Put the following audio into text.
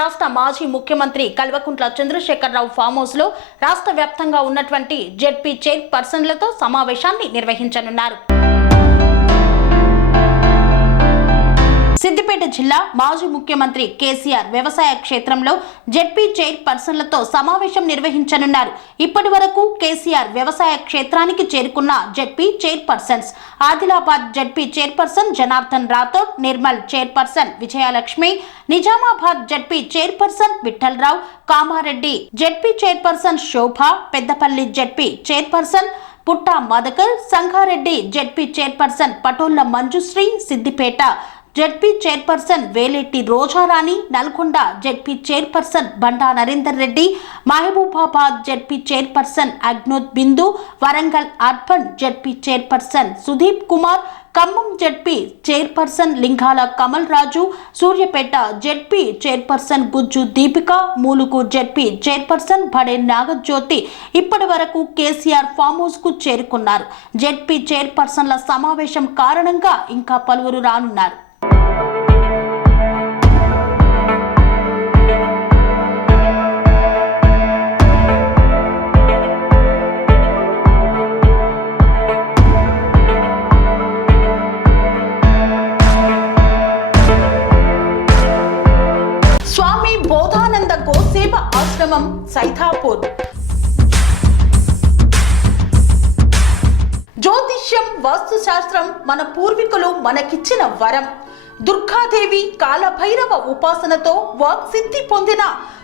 రాష్ట్ర మాజీ ముఖ్యమంత్రి కల్వకుంట్ల చంద్రశేఖరరావు ఫామ్ హౌస్లో రాష్ట్ర వ్యాప్తంగా ఉన్నటువంటి జెడ్పీ చైర్ పర్సన్లతో సమావేశాన్ని నిర్వహించనున్నారు. సిద్దిపేట జిల్లా మాజీ ముఖ్యమంత్రి కేసీఆర్ వ్యవసాయ క్షేత్రంలో జెడ్పీ చైర్ పర్సన్లతో సమావేశం నిర్వహించనున్నారు. ఇప్పటి వరకు కేసీఆర్ వ్యవసాయ క్షేత్రానికి చేరుకున్న ZP chairpersons Adilabad ZP chairperson Janardhan Rathod Nirmal chairperson Vijayalakshmi Nizamabad ZP chairperson Vithalrao Kamareddy ZP chairperson Shobha Peddapalli ZP chairperson Putta Madhukar Sangareddy ZP chairperson Patolla Manjusri Siddipet ZP chairperson Veletti Rojarani Nalgonda ZP chairperson Banda Narender Reddy Mahabubabad ZP chairperson అగ్నోత్ Bindu Warangal urban ZP chairperson Sudeep Kumar Khammam ZP chairperson Lingala Kamal Raju Suryapet ZP chairperson Gujju Deepika Mulugu ZP chairperson బడే నాగజ్యోతి ఇప్పటి వరకు KCR form హౌస్కు చేరుకున్నారు ZP చైర్పర్సన్ల సమావేశం కారణంగా ఇంకా పలువురు రానున్నారు. ఆశ్రమం సైథాపూర్ జ్యోతిష్యం వాస్తుశాస్త్రం మన పూర్వీకులు మనకిచ్చిన వరం. దుర్గాదేవి కాలభైరవ ఉపాసనతో వాక్సిద్ధి పొందిన